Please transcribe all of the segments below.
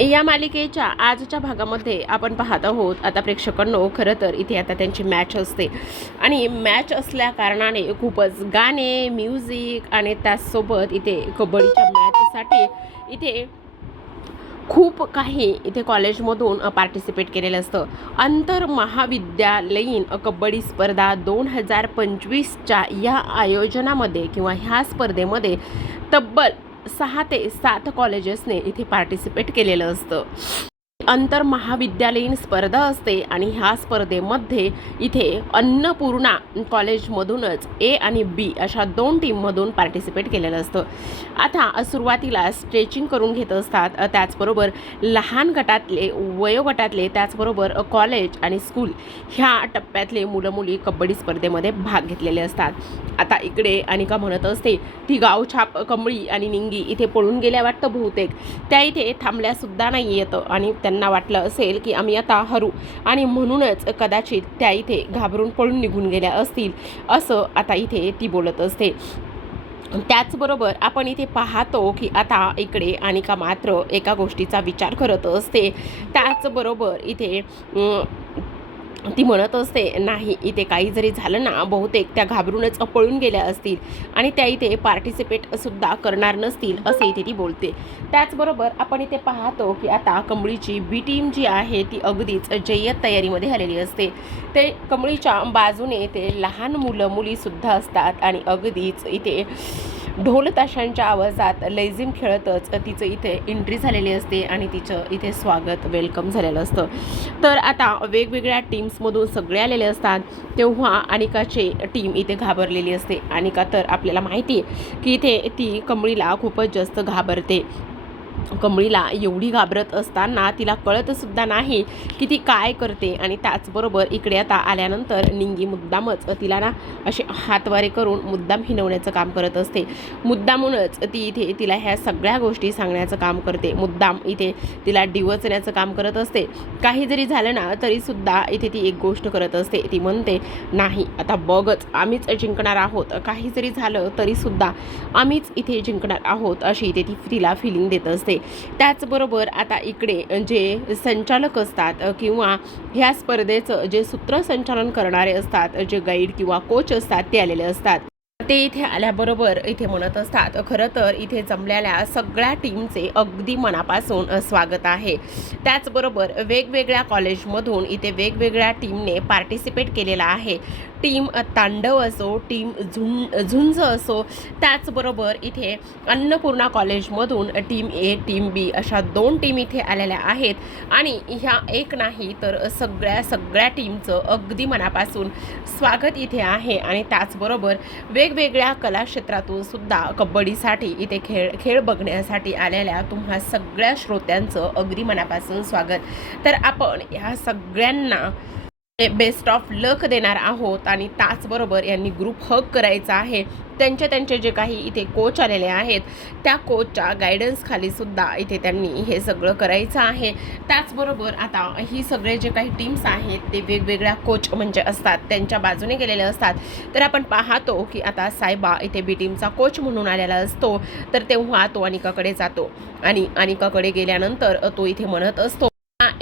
या मालिकेच्या आजच्या भागामध्ये आपण पाहत आहोत आता प्रेक्षकांनो, खरं तर इथे आता त्यांची मॅच असते आणि मॅच असल्या कारणाने खूपच गाणे, म्युझिक आणि त्याचसोबत इथे कबड्डीच्या मॅचसाठी इथे खूप काही इथे कॉलेजमधून पार्टिसिपेट केलेलं असतं. आंतर महाविद्यालयीन कबड्डी स्पर्धा 2025च्या या आयोजनामध्ये किंवा ह्या स्पर्धेमध्ये तब्बल 6 ते 7 कॉलेजेसने इथे पार्टिसिपेट केलेलं असतं. आंतर महाविद्यालयीन स्पर्धा असते आणि ह्या स्पर्धेमध्ये इथे अन्नपूर्णा कॉलेजमधूनच ए आणि बी अशा 2 टीममधून पार्टिसिपेट केलेलं असतं. आता सुरुवातीला स्ट्रेचिंग करून घेत असतात, त्याचबरोबर लहान गटातले, वयोगटातले, त्याचबरोबर कॉलेज आणि स्कूल ह्या टप्प्यातले मुलं मुली कबड्डी स्पर्धेमध्ये भाग घेतलेले असतात. आता इकडे अनिका म्हणत असते, ती गावछाप कमळी आणि निंगी इथे पळून गेल्या वाटतं बहुतेक. त्या इथे थांबल्यासुद्धा नाही येतं आणि त्यांना वाटलं असेल की आम्ही आता हरू आणि म्हणूनच कदाचित त्या इथे घाबरून पळून निघून गेल्या असतील, असं आता इथे ती बोलत असते. त्याचबरोबर आपण इथे पाहतो की आता इकडे अनिका मात्र एका गोष्टीचा विचार करत असते. त्याचबरोबर इथे ती म्हणत असते, नाही इथे काही जरी झालं ना, बहुतेक त्या घाबरूनच पळून गेल्या असतील आणि त्या इथे पार्टिसिपेटसुद्धा करणार नसतील, असे इथे ती बोलते. त्याचबरोबर आपण इथे पाहतो की आता कमळीची बी टीम जी आहे ती अगदीच जय्यत तयारीमध्ये आलेली असते. ते कमळीच्या बाजूने ते लहान मुलं मुलीसुद्धा असतात आणि अगदीच इथे ढोल ताशांच्या आवाजात लेझिम खेळतच तिचं इथे एंट्री झालेली असते आणि तिचं इथे स्वागत, वेलकम झालेलं असतं. तर आता वेगवेगळ्या टीम्समधून सगळे आलेले असतात, तेव्हा अनिकाची टीम इथे घाबरलेली असते. अनिका तर आपल्याला माहिती आहे की इथे ती कमळीला खूपच जास्त घाबरते. कमळीला एवढी घाबरत असताना तिला कळतसुद्धा नाही की ती काय करते. आणि त्याचबरोबर इकडे आता आल्यानंतर निंगी मुद्दामच तिला ना असे हातवारे करून मुद्दाम हिनवण्याचं काम करत असते. मुद्दामूनच ती इथे तिला ह्या सगळ्या गोष्टी सांगण्याचं काम करते. मुद्दाम इथे तिला डिवचण्याचं काम करत असते. काही जरी झालं ना तरीसुद्धा इथे ती एक गोष्ट करत असते. ती म्हणते, नाही आता बघच, आम्हीच जिंकणार आहोत, काही जरी झालं तरीसुद्धा आम्हीच इथे जिंकणार आहोत, अशी इथे ती तिला फिलिंग देत असते. त्याचबरोबर आता इकडे जे संचालक असतात किंवा ह्या स्पर्धेचं जे सूत्रसंचालन करणारे असतात, जे गाईड किंवा कोच असतात, ते आलेले असतात. ते इथे आल्याबरोबर इथे म्हणत असतात, खरं तर इथे जमलेल्या सगळ्या टीमचे अगदी मनापासून स्वागत आहे. त्याचबरोबर वेगवेगळ्या कॉलेजमधून इथे वेगवेगळ्या टीमने पार्टिसिपेट केलेला आहे. टीम तांडव असो, टीम झुंज असो, त्याचबरोबर इथे अन्नपूर्णा कॉलेजमधून टीम ए, टीम बी अशा 2 टीम इथे आलेल्या आहेत आणि ह्या एक नाही तर सगळ्या टीमचं अगदी मनापासून स्वागत इथे आहे. आणि त्याचबरोबर वेगवेगळ्या कलाक्षेत्रातून सुद्धा कबड्डीसाठी इथे खेळ बघण्यासाठी आलेल्या तुम्हा सगळ्या श्रोत्यांचं अगदी मनापासून स्वागत. तर आपण ह्या सगळ्यांना बेस्ट ऑफ लक देणार आहोत आणि त्याचबरोबर यांनी ग्रुप हग करायचा आहे. त्यांचे जे काही इथे कोच आलेले आहेत त्या कोचच्या गायडन्स खाली सुद्धा इथे त्यांनी हे सगळं करायचं आहे. त्याचबरोबर आता ही सगळे जे काही टीम्स आहेत ते वेगवेगळ्या कोच म्हणजे असतात त्यांच्या बाजूने गेलेले असतात. तर आपण पाहतो की आता सायबा इथे बी टीमचा कोच म्हणून आलेला असतो. तर तेव्हा तो अनिकाकडे जातो आणि अनिकाकडे गेल्यानंतर तो इथे म्हणत असतो,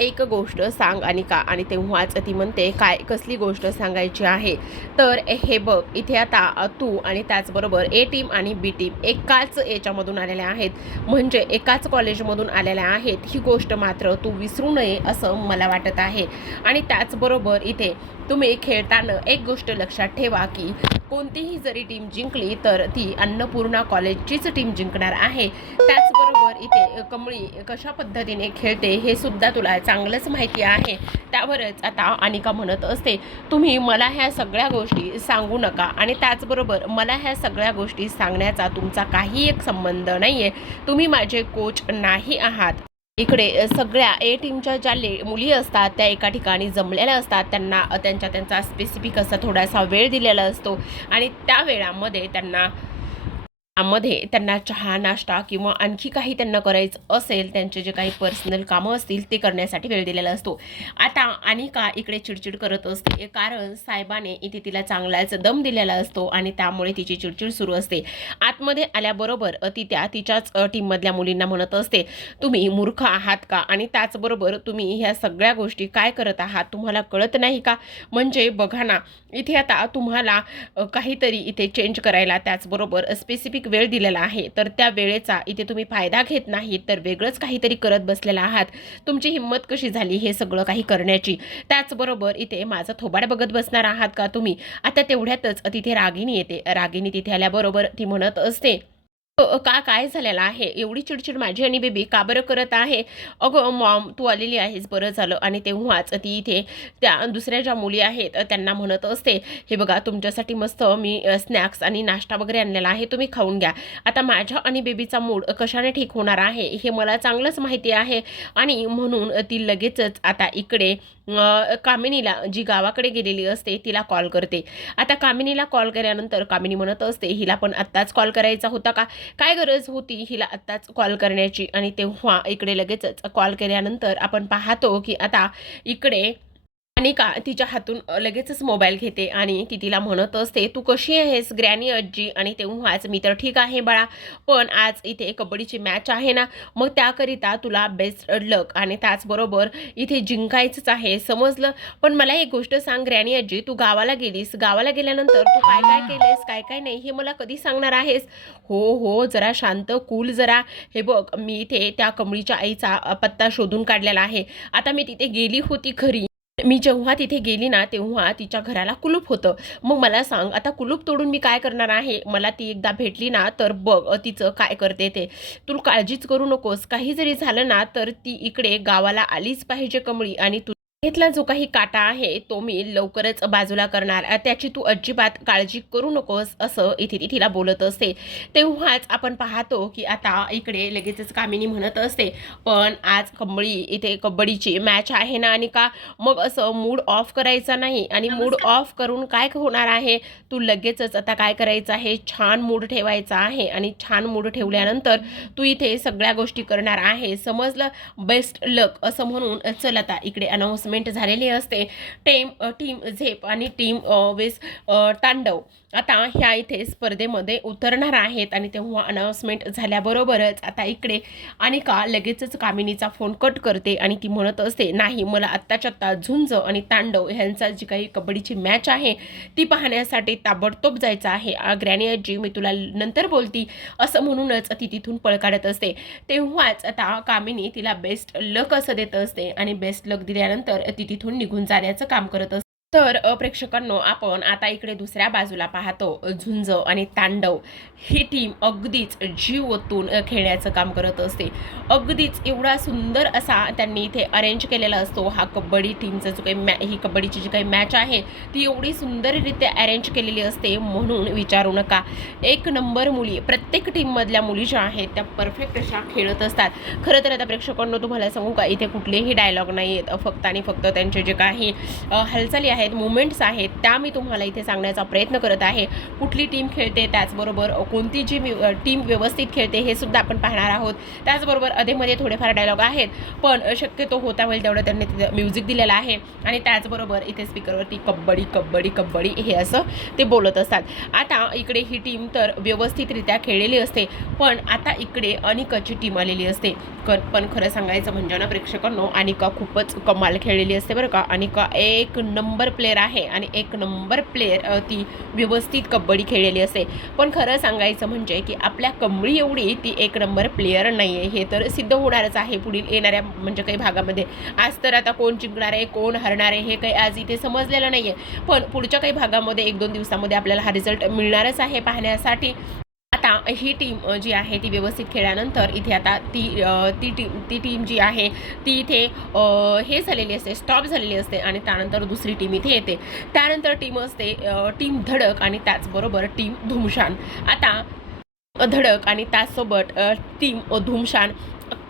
एक गोष्ट सांग अनिका. आणि तेव्हाच ती म्हणते, काय, कसली गोष्ट सांगायची आहे? तर हे बघ, इथे आता तू आणि त्याचबरोबर ए टीम आणि बी टीम एकाच याच्यामधून आलेल्या आहेत, म्हणजे एकाच कॉलेजमधून आलेल्या आहेत. ही गोष्ट मात्र तू विसरू नये असं मला वाटत आहे. आणि त्याचबरोबर इथे तुम्ही खेळताना एक गोष्ट लक्षात ठेवा की कोणतीही जरी टीम जिंकली तर ती अन्नपूर्णा कॉलेजचीच टीम जिंकणार आहे. त्याचबरोबर इथे कमळी कशा पद्धतीने खेळते हे सुद्धा तुला चांगलंच माहिती आहे. त्यावरच आता अनिका म्हणत असते, तुम्ही मला ह्या सगळ्या गोष्टी सांगू नका आणि त्याचबरोबर मला ह्या सगळ्या गोष्टी सांगण्याचा तुमचा काही एक संबंध नाही आहे. तुम्ही माझे कोच नाही आहात. इकडे सगळ्या ए टीमच्या ज्या मुली असतात त्या एका ठिकाणी जमलेल्या असतात. त्यांना त्यांचा स्पेसिफिक असा थोडासा वेळ दिलेला असतो आणि त्या वेळामध्ये त्यांना मध्ये त्यांना चहा नाश्ता किंवा आणखी काही त्यांना करायचं असेल, त्यांचे जे काही पर्सनल कामं असतील ते करण्यासाठी वेळ दिलेला असतो. आता अनिका इकडे चिडचिड करत असते, कारण साहेबाने इथे तिला चांगलाच दम दिलेला असतो आणि त्यामुळे तिची चिडचिड सुरू असते. आतमध्ये आल्याबरोबर ती तिच्याच टीममधल्या मुलींना म्हणत असते, तुम्ही मूर्ख आहात का? आणि त्याचबरोबर तुम्ही ह्या सगळ्या गोष्टी काय करत आहात, तुम्हाला कळत नाही का? म्हणजे बघा ना, इथे आता तुम्हाला काहीतरी इथे चेंज करायला त्याचबरोबर स्पेसिफिक वेळ दिलेला आहे, तर त्या वेळेचा इथे तुम्ही फायदा घेत नाही, तर वेगळंच काहीतरी करत बसलेला आहात. तुमची हिंमत कशी झाली हे सगळं काही करण्याची? त्याचबरोबर इथे माझं थोबाड बघत बसणार आहात का तुम्ही? आता तेवढ्यातच तिथे रागिनी येते. रागिनी तिथे आल्याबरोबर ती म्हणत असते, का काय झालेलं आहे? एवढी चिडचिड माझी आणि बेबी का बरं करत आहे? अगं मॉम, तू आलेली आहेस, बरं झालं. आणि तेव्हाच ती इथे त्या दुसऱ्या ज्या मुली आहेत त्यांना म्हणत असते, हे बघा तुमच्यासाठी मस्त मी स्नॅक्स आणि नाश्ता वगैरे आणलेला आहे, तुम्ही खाऊन घ्या. आता माझ्या आणि बेबीचा मूड कशाने ठीक होणार आहे हे मला चांगलंच माहिती आहे. आणि म्हणून ती लगेचच आता इकडे कामिनीला, जी गावाकडे गेलेली असते, तिला कॉल करते. आता कामिनीला कॉल केल्यानंतर कामिनी म्हणत असते, हिला पण आत्ताच कॉल करायचा होता का? काय गरज होती हिला आत्ताच कॉल करण्याची? आणि तेव्हा इकडे लगेचच कॉल केल्यानंतर आपण पाहतो की आता इकडे अनिका तिच्या हातून लगेचच मोबाईल घेते आणि ती तिला म्हणत असते, तू कशी आहेस ग्रॅनी आजी? आणि तेव्हाच, मी तर ठीक आहे बाळा, पण आज इथे कबड्डीची मॅच आहे ना, मग त्याकरिता तुला बेस्ट लक आणि त्याचबरोबर इथे जिंकायचंच आहे, समजलं? पण मला एक गोष्ट सांग ग्रॅनी आजी, तू गावाला गेलीस, गावाला गेल्यानंतर तू काय काय केलेस, काय काय नाही, हे मला कधी सांगणार आहेस? हो हो, जरा शांत कूल जरा. हे बघ, मी इथे त्या कमळीच्या आईचा पत्ता शोधून काढलेला आहे. आता मी तिथे गेली होती खरी, मी जेव्हा तिथे गेली ना, तेव्हा तिच्या घराला कुलूप होतं. मग मला सांग, आता कुलूप तोडून मी काय करणार आहे? मला ती एकदा भेटली ना, तर बघ तिचं काय करते ते. तू काळजीच करू नकोस. काही जरी झालं ना, तर ती इकडे गावाला आलीच पाहिजे कमळी. आणि तू इथला जो काही काटा आहे तो मी लवकरच बाजूला करणार, त्याची तू अजिबात काळजी करू नकोस, असं इथे ती तिला बोलत असते. तेव्हाच आपण पाहतो की आता इकडे लगेचच कामिनी म्हणत असते, पण आज कमळी इथे कबड्डीची मॅच आहे ना, आणि का मग असं मूड ऑफ करायचा नाही. आणि मूड ऑफ करून काय होणार आहे? तू लगेचच आता काय करायचं आहे, छान मूड ठेवायचा आहे. आणि छान मूड ठेवल्यानंतर तू इथे सगळ्या गोष्टी करणार आहे, समजलं? बेस्ट लक असं म्हणून चल आता इकडे अनाऊन्समेंट झालेली असते. टीम झेप आणि टीम वेस तांडव आता ह्या इथे स्पर्धेमध्ये उतरणार आहेत. आणि तेव्हा अनाऊन्समेंट झाल्याबरोबरच आता इकडे अनिका लगेचच कामिनीचा फोन कट करते आणि ती म्हणत असते, नाही, मला आत्ताच्या आत्ता झुंज आणि तांडव ह्यांचा जी काही कबड्डीची मॅच आहे ती पाहण्यासाठी ताबडतोब जायचं आहे. ग्रॅनी आजी, मी तुला नंतर बोलती, असं म्हणूनच ती तिथून पळ काढत असते. तेव्हाच आता कामिनी तिला बेस्ट लक असं देत असते आणि बेस्ट लक दिल्यानंतर ती तिथून निघून जाण्याचं काम करत असते. तर प्रेक्षकांनो, आपण आता इकडे दुसऱ्या बाजूला पाहतो, झुंज आणि तांडव ही टीम अगदीच जीव ओतून खेळण्याचं काम करत असते. अगदीच एवढा सुंदर असा त्यांनी इथे अरेंज केलेला असतो हा कबड्डी टीमचा जो काही ही कबड्डीची जी काही मॅच आहे ती एवढी सुंदररित्या अरेंज केलेली असते, म्हणून विचारू नका. एक नंबर मुली, प्रत्येक टीममधल्या मुली ज्या आहेत त्या परफेक्ट अशा खेळत असतात. खरं तर आता प्रेक्षकांनो, तुम्हाला सांगू का, इथे कुठलेही डायलॉग नाही आहेत, फक्त आणि फक्त त्यांचे जे काही हालचाली आहेत, मुवमेंट्स आहेत, त्या मी तुम्हाला इथे सांगण्याचा प्रयत्न करत आहे. कुठली टीम खेळते, त्याचबरोबर कोणती जी टीम व्यवस्थित खेळते हे सुद्धा आपण पाहणार आहोत. त्याचबरोबर अधेमध्ये थोडेफार डायलॉग आहेत, पण शक्यतो होता होईल तेवढं त्यांनी म्युझिक दिलेलं आहे. आणि त्याचबरोबर इथे स्पीकरवरती कबड्डी कबड्डी कबड्डी हे असं ते बोलत असतात. आता इकडे ही टीम तर व्यवस्थितरित्या खेळलेली असते, पण आता इकडे अनिकाची टीम आलेली असते. पण खरं सांगायचं म्हणजे ना प्रेक्षकांनो, अनिका खूपच कमाल खेळलेली असते बरं का. अनिका एक नंबर प्लेयर आहे आणि एक नंबर प्लेयर ती व्यवस्थित कबड्डी खेळलेली असते. पण खरं सांगायचं म्हणजे की आपल्या कमळी एवढी ती एक नंबर प्लेयर नाही आहे, हे तर सिद्ध होणारच आहे पुढील येणाऱ्या म्हणजे काही भागामध्ये. आज तर आता कोण जिंकणार आहे, कोण हरणार आहे हे काही आज इथे समजलेलं नाही आहे, पण पुढच्या काही भागामध्ये 1-2 दिवसामध्ये आपल्याला हा रिझल्ट मिळणारच आहे पाहण्यासाठी. आता ही टीम जी आहे ती व्यवस्थित खेळल्यानंतर इथे आता ती टीम जी आहे ती इथे हे झालेली असते, स्टॉप झालेली असते. आणि त्यानंतर दुसरी टीम इथे येते. त्यानंतर टीम असते टीम धडक आणि त्याचबरोबर टीम धुमशान. आता धडक आणि त्याचसोबत टीम धुमशान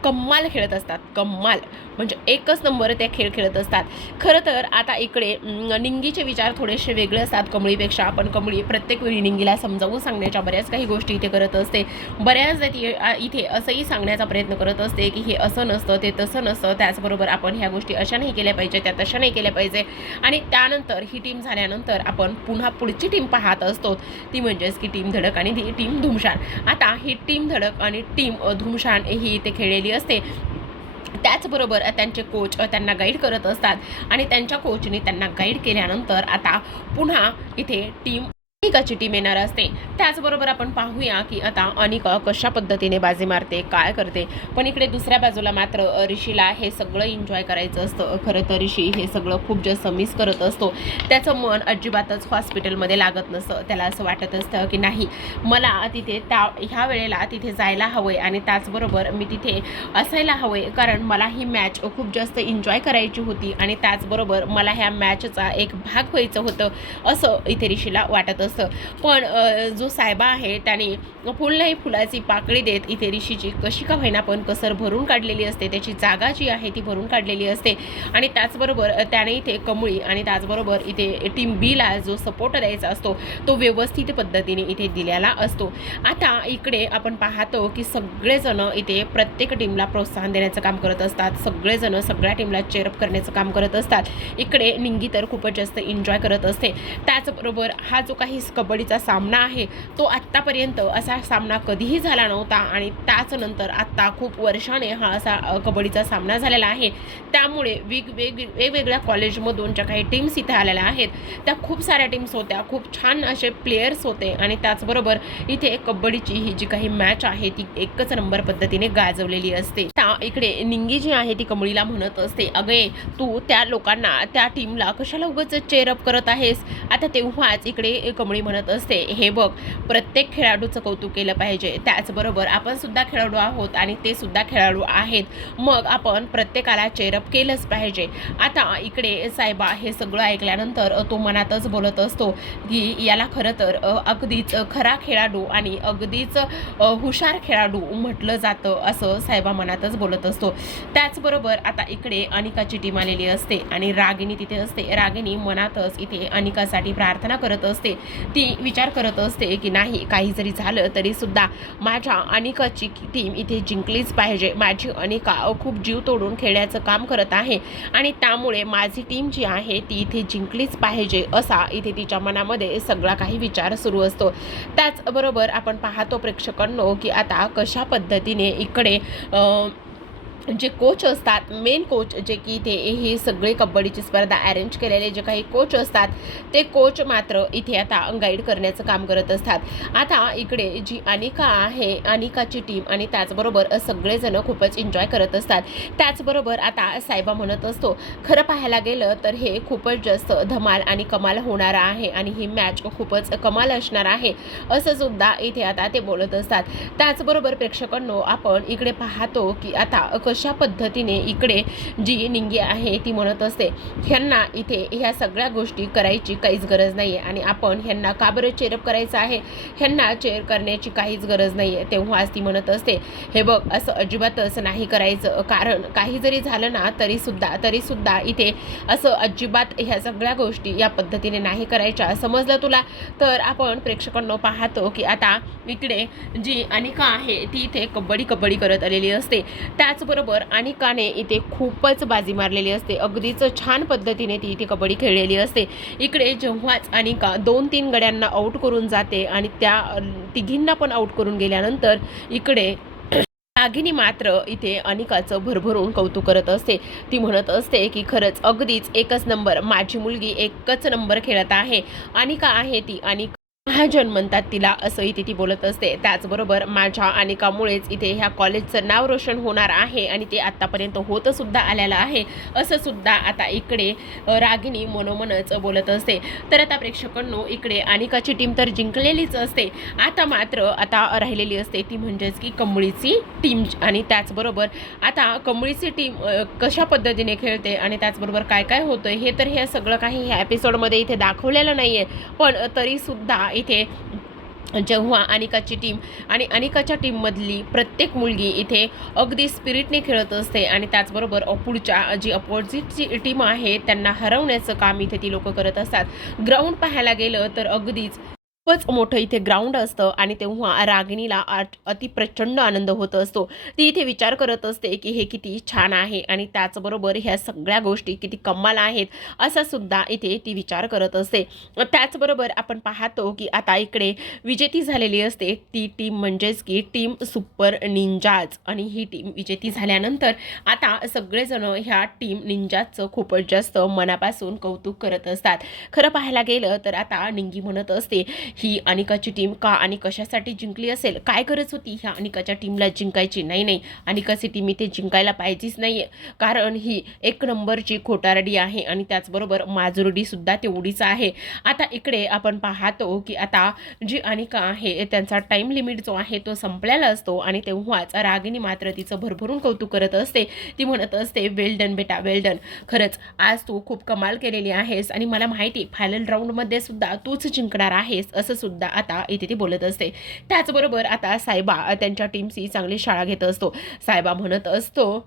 कमाल खेळत असतात, कमाल म्हणजे एकच नंबर त्या खेळ खेळत असतात. खरं तर आता इकडे निंगीचे विचार थोडेसे वेगळे असतात कमळीपेक्षा. पण कमळी प्रत्येक वेळी निंगीला समजावून सांगण्याच्या बऱ्याच काही गोष्टी इथे करत असते. बऱ्याचदा ती इथे असंही सांगण्याचा प्रयत्न करत असते की हे असं नसतं, ते तसं नसतं, त्याचबरोबर आपण ह्या गोष्टी अशा नाही केल्या पाहिजे, त्या तशा नाही केल्या पाहिजे. आणि त्यानंतर ही टीम झाल्यानंतर आपण पुन्हा पुढची टीम पाहत असतो, ती म्हणजेच की टीम धडक आणि ती टीम धुमशान. आता ही टीम धडक आणि टीम धुमशान ही इथे खेळलेली असते. त्याचबरोबर त्यांचे कोच त्यांना गाईड करत असतात आणि त्यांच्या कोचने त्यांना गाईड केल्यानंतर आता पुन्हा इथे टीम अनिकाची टीम येणार असते. त्याचबरोबर आपण पाहूया की आता अनिका कशा पद्धतीने बाजी मारते, काय करते. पण इकडे दुसऱ्या बाजूला मात्र ऋषीला हे सगळं एन्जॉय करायचं असतं. खरं तर ऋषी हे सगळं खूप जास्त मिस करत असतो. त्याचं मन अजिबातच हॉस्पिटलमध्ये लागत नसतं. त्याला असं वाटत असतं की नाही, मला तिथे ह्या वेळेला तिथे जायला हवं आहे आणि त्याचबरोबर मी तिथे असायला हवं आहे, कारण मला ही मॅच खूप जास्त एन्जॉय करायची होती आणि त्याचबरोबर मला ह्या मॅचचा एक भाग व्हायचं होतं, असं इथे ऋषीला वाटत असतं. पण जो साहेबा आहे त्याने फुल नाही फुलाची पाकळी देत इथे ऋषीची कशी का होईना पण कसर भरून काढलेली असते. त्याची जागा जी आहे ती भरून काढलेली असते. आणि त्याचबरोबर त्याने इथे कमळी आणि त्याचबरोबर इथे टीम बीला जो सपोर्ट द्यायचा असतो तो व्यवस्थित पद्धतीने इथे दिलेला असतो. आता इकडे आपण पाहतो की सगळेजण इथे प्रत्येक टीमला प्रोत्साहन देण्याचं काम करत असतात. सगळेजण सगळ्या टीमला चेअरअप करण्याचं काम करत असतात. इकडे निंगी तर खूपच जास्त एन्जॉय करत असते. त्याचबरोबर हा जो काही कबड्डीचा सामना आहे तो आत्तापर्यंत असा सामना कधीही झाला नव्हता आणि त्याचनंतर आत्ता खूप वर्षाने हा असा कबड्डीचा सामना झालेला आहे. त्यामुळे वेगवेगळ्या कॉलेजमधून ज्या काही टीम्स इथे आलेल्या आहेत त्या खूप साऱ्या टीम्स होत्या, खूप छान असे प्लेयर्स होते आणि त्याचबरोबर इथे कबड्डीची ही जी काही मॅच आहे ती एकच नंबर पद्धतीने गाजवलेली असते. इकडे निंगी जी आहे ती कमळीला म्हणत असते, अगे तू त्या लोकांना त्या टीमला कशाला उगाच चेअरअप करत आहेस. आता तेव्हाच इकडे कमळी म्हणत असते, हे बघ, प्रत्येक खेळाडूचं कौतुक केलं पाहिजे, त्याचबरोबर आपण सुद्धा खेळाडू आहोत आणि ते सुद्धा खेळाडू आहेत, मग आपण प्रत्येकाला चेअरअप केलंच पाहिजे. आता इकडे साहेबा हे सगळं ऐकल्यानंतर तो मनातच बोलत असतो की याला खरं तर अगदीच खरा खेळाडू आणि अगदीच हुशार खेळाडू म्हटलं जातं, असं साहेबा मनातच बोलत असतो. त्याचबरोबर आता इकडे अनिकाची टीम आलेली असते आणि रागिनी तिथे असते. रागिनी मनातच इथे अनिकासाठी प्रार्थना करत असते. ती विचार करत असते की नाही, काही जरी झालं तरी सुद्धा माझ्या अनिकाची टीम इथे जिंकलीच पाहिजे. माझी अनिका खूप जीव तोडून खेळण्याचं काम करत आहे आणि त्यामुळे माझी टीम जी आहे ती इथे जिंकलीच पाहिजे, असा इथे तिच्या मनामध्ये सगळा काही विचार सुरू असतो. त्याचबरोबर आपण पाहतो प्रेक्षकांनो की आता कशा पद्धतीने इकडे जे कोच असतात, मेन कोच जे की इथे हे सगळे कबड्डीची स्पर्धा अरेंज केलेले जे काही कोच असतात ते कोच मात्र इथे आता गाईड करण्याचं काम करत असतात. आता इकडे जी अनिका आहे, अनिकाची टीम आणि त्याचबरोबर सगळेजण खूपच एन्जॉय करत असतात. त्याचबरोबर आता साहेबा म्हणत असतो, खरं पाहायला गेलं तर हे खूपच जास्त धमाल आणि कमाल होणार आहे आणि ही मॅच खूपच कमाल असणार आहे, असं सुद्धा इथे आता ते बोलत असतात. त्याचबरोबर प्रेक्षकांनो आपण इकडे पाहतो की आता अशा पद्धतीने इकडे जी निंगी आहे ती म्हणत असते, ह्यांना इथे ह्या सगळ्या गोष्टी करायची काहीच गरज नाही आहे आणि आपण ह्यांना का बरं चेअरअप करायचं आहे, ह्यांना चेअर करण्याची काहीच गरज नाही आहे. तेव्हाच ती म्हणत असते, हे बघ, असं अजिबातच नाही करायचं, कारण काही जरी झालं ना तरीसुद्धा इथे असं अजिबात ह्या सगळ्या गोष्टी या पद्धतीने नाही करायच्या, समजलं तुला. तर आपण प्रेक्षकांनो पाहतो की आता इकडे जी अनिका आहे ती इथे कबड्डी करत आलेली असते. त्याचबरोबर अनिकाने इथे खूपच बाजी मारलेली असते, अगदीच छान पद्धतीने ती इथे कबड्डी खेळलेली असते. इकडे जेव्हाच अनिका 2-3 गड्यांना आऊट करून जाते आणि त्या तिघींना पण आऊट करून गेल्यानंतर इकडे रागिनी मात्र इथे अनिकाचं भरभरून कौतुक करत असते. ती म्हणत असते की खरंच अगदीच एकच नंबर, माझी मुलगी एकच नंबर खेळत आहे. अनिका आहे ती, अनिका महाजन म्हणतात तिला, असं इथे ती बोलत असते. त्याचबरोबर माझ्या अनिकामुळेच इथे ह्या कॉलेजचं नाव रोशन होणार आहे आणि ते आत्तापर्यंत होतं सुद्धा आलेलं आहे, असं सुद्धा आता इकडे रागिनी मनोमनच बोलत असते. तर आता प्रेक्षकांनो इकडे अनिकाची टीम तर जिंकलेलीच असते. आता मात्र राहिलेली असते ती म्हणजेच की कमळीची टीम. आणि त्याचबरोबर आता कमळीची टीम कशा पद्धतीने खेळते आणि त्याचबरोबर काय काय होतं हे तर हे सगळं काही ह्या एपिसोडमध्ये इथे दाखवलेलं नाही आहे, पण तरीसुद्धा इथे जेव्हा अनिकाची टीम आणि अनिकाच्या टीममधली प्रत्येक मुलगी इथे अगदी स्पिरिटने खेळत असते आणि त्याचबरोबर पुढच्या जी अपोजिटची टीम आहे त्यांना हरवण्याचं काम इथे ती लोकं करत असतात. ग्राउंड पाहायला गेलं तर अगदीच खूपच मोठं इथे ग्राउंड असतं आणि तेव्हा रागिणीला अतिप्रचंड आनंद होत असतो. ती इथे विचार करत असते की हे किती छान आहे आणि त्याचबरोबर ह्या सगळ्या गोष्टी किती कमाल आहेत असा सुद्धा इथे ती विचार करत असते. त्याचबरोबर आपण पाहतो की आता इकडे विजेती झालेली असते ती टीम म्हणजेच की टीम सुपर निंजाज आणि ही टीम विजेती झाल्यानंतर आता सगळेजण ह्या टीम निंजाजचं खूपच जास्त मनापासून कौतुक करत असतात. खरं पाहायला गेलं तर आता निंगी म्हणत असते ही अनिकाची टीम का आणि कशासाठी जिंकली असेल, काय गरज होती ह्या अनिकाच्या टीमला जिंकायची. नाही अनिकाची टीम इथे जिंकायला पाहिजेच नाही कारण ही एक नंबरची खोटारडी आहे आणि त्याचबरोबर माजुरडी सुद्धा तेवढीच आहे. आता इकडे आपण पाहतो की आता जी अनिका आहे त्यांचा टाइम लिमिट जो आहे तो संपलेला असतो आणि तेव्हाच रागिणी मात्र तिचं भरभरून कौतुक करत असते. ती म्हणत असते वेल डन बेटा, वेल डन. खरंच आज तू खूप कमाल केलेली आहेस आणि मला माहिती फायनल राऊंडमध्ये सुद्धा तूच जिंकणार आहेस असं सुद्धा आता इथे ती बोलत असते. त्याचबरोबर आता सायबा त्यांच्या टीमची चांगली शाळा घेत असतो. सायबा म्हणत असतो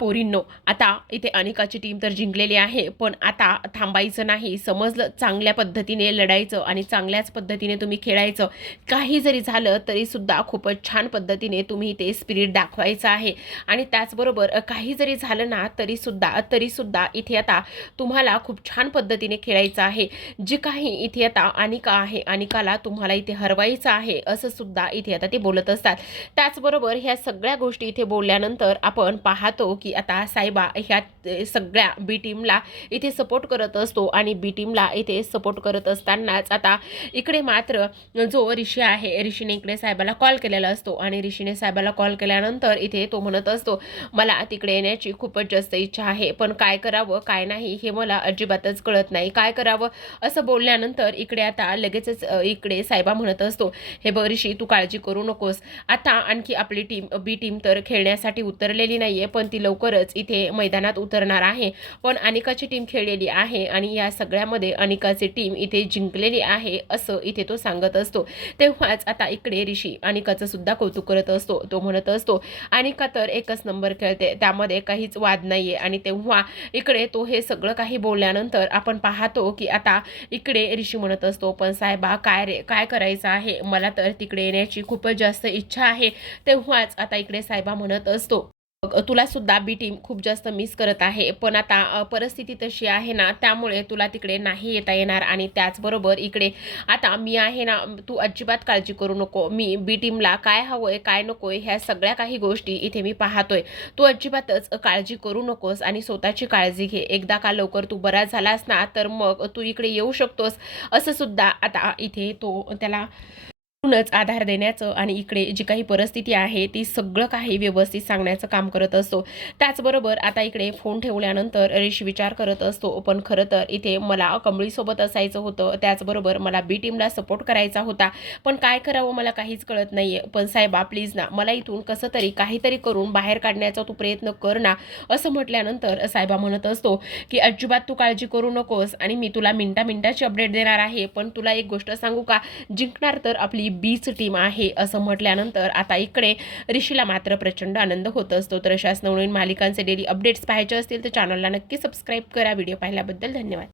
पोरींनो, आता इथे अनिकाची टीम तर जिंकलेली आहे पण आता थांबायचं नाही. समजलं, चांगल्या पद्धतीने लढायचं आणि चांगल्याच पद्धतीने तुम्ही खेळायचं. काही जरी झालं तरी सुद्धा खूपच छान पद्धतीने तुम्ही ते स्पिरिट दाखवायचं आहे आणि त्याचबरोबर काही जरी झालं ना तरी सुद्धा इथे आता तुम्हाला खूप छान पद्धतीने खेळायचं आहे. जे काही इथे आता अनिका आहे, अनिकाला तुम्हाला इथे हरवायचं आहे असं सुद्धा इथे आता ते बोलत असतात. त्याचबरोबर ह्या सगळ्या गोष्टी इथे बोलल्यानंतर आपण पाहतो की आता सायबा ह्या सगळ्या बी टीमला इथे सपोर्ट करत असतो आणि बी टीमला इथे सपोर्ट करत असतानाच आता इकडे मात्र जो ऋषी आहे, ऋषीने इकडे साहेबाला कॉल केलेला असतो आणि ऋषीने साहेबाला कॉल केल्यानंतर इथे तो म्हणत असतो मला तिकडे येण्याची खूपच जास्त इच्छा आहे पण काय करावं काय नाही हे मला अजिबातच कळत नाही, काय करावं असं बोलल्यानंतर इकडे आता लगेचच इकडे साहेबा म्हणत असतो हे बघ ऋषी, तू काळजी करू नकोस. आता आणखी आपली टीम बी टीम तर खेळण्यासाठी उतरलेली नाहीये पण ती लवकरच इथे मैदानात उतरणार आहे. पण अनिकाची टीम खेळलेली आहे आणि या सगळ्यामध्ये अनिकाची टीम इथे जिंकलेली आहे असं इथे तो सांगत असतो. तेव्हाच आता इकडे ऋषी अनिकाचं सुद्धा कौतुक करत असतो. तो म्हणत असतो अनिका तर एकच नंबर खेळते, त्यामध्ये काहीच वाद नाहीये. आणि तेव्हा इकडे तो हे सगळं काही बोलल्यानंतर आपण पाहतो की आता इकडे ऋषी म्हणत असतो पण साहेबा काय रे, काय करायचं आहे, मला तर तिकडे येण्याची खूपच जास्त इच्छा आहे. तेव्हाच आता इकडे साहेबा म्हणत असतो तुला सुद्धा बी टीम खूप जास्त मिस करत आहे पण आता परिस्थिती तशी आहे ना त्यामुळे तुला तिकडे नाही येता येणार. आणि त्याचबरोबर इकडे आता मी आहे ना, तू अजिबात काळजी करू नको. मी बी टीमला काय हवंय काय नकोय ह्या सगळ्या काही गोष्टी इथे मी पाहतोय. तू अजिबातच काळजी करू नकोस आणि स्वतःची काळजी घे. एकदा का लवकर तू बरा झालास ना तर मग तू इकडे येऊ शकतोस असं सुद्धा आता इथे तो त्याला आधार देण्याचं आणि इकडे जी काही परिस्थिती आहे ती सगळं काही व्यवस्थित सांगण्याचं काम करत असतो. त्याचबरोबर आता इकडे फोन ठेवल्यानंतर ऋषी विचार करत असतो पण खरं तर इथे मला कमळीसोबत असायचं होतं, त्याचबरोबर मला बी टीमला सपोर्ट करायचा होता पण काय करावं मला काहीच कळत नाहीये. पण साहेबा प्लीज ना, मला इथून कसं तरी काहीतरी करून बाहेर काढण्याचा तू प्रयत्न कर ना असं म्हटल्यानंतर साहेबा म्हणत असतो की अजिबात तू काळजी करू नकोस आणि मी तुला मिनिटाची अपडेट देणार आहे. पण तुला एक गोष्ट सांगू का, जिंकणार तर आपली बीच टीम आहे असं म्हटल्यानंतर आता इकडे ऋषीला मात्र प्रचंड आनंद होत असतो. तर अशाच नवनवीन मालिकांचे डेली अपडेट्स पाहायचे असतील तर चॅनलला नक्की सबस्क्राईब करा. व्हिडिओ पाहिल्याबद्दल धन्यवाद.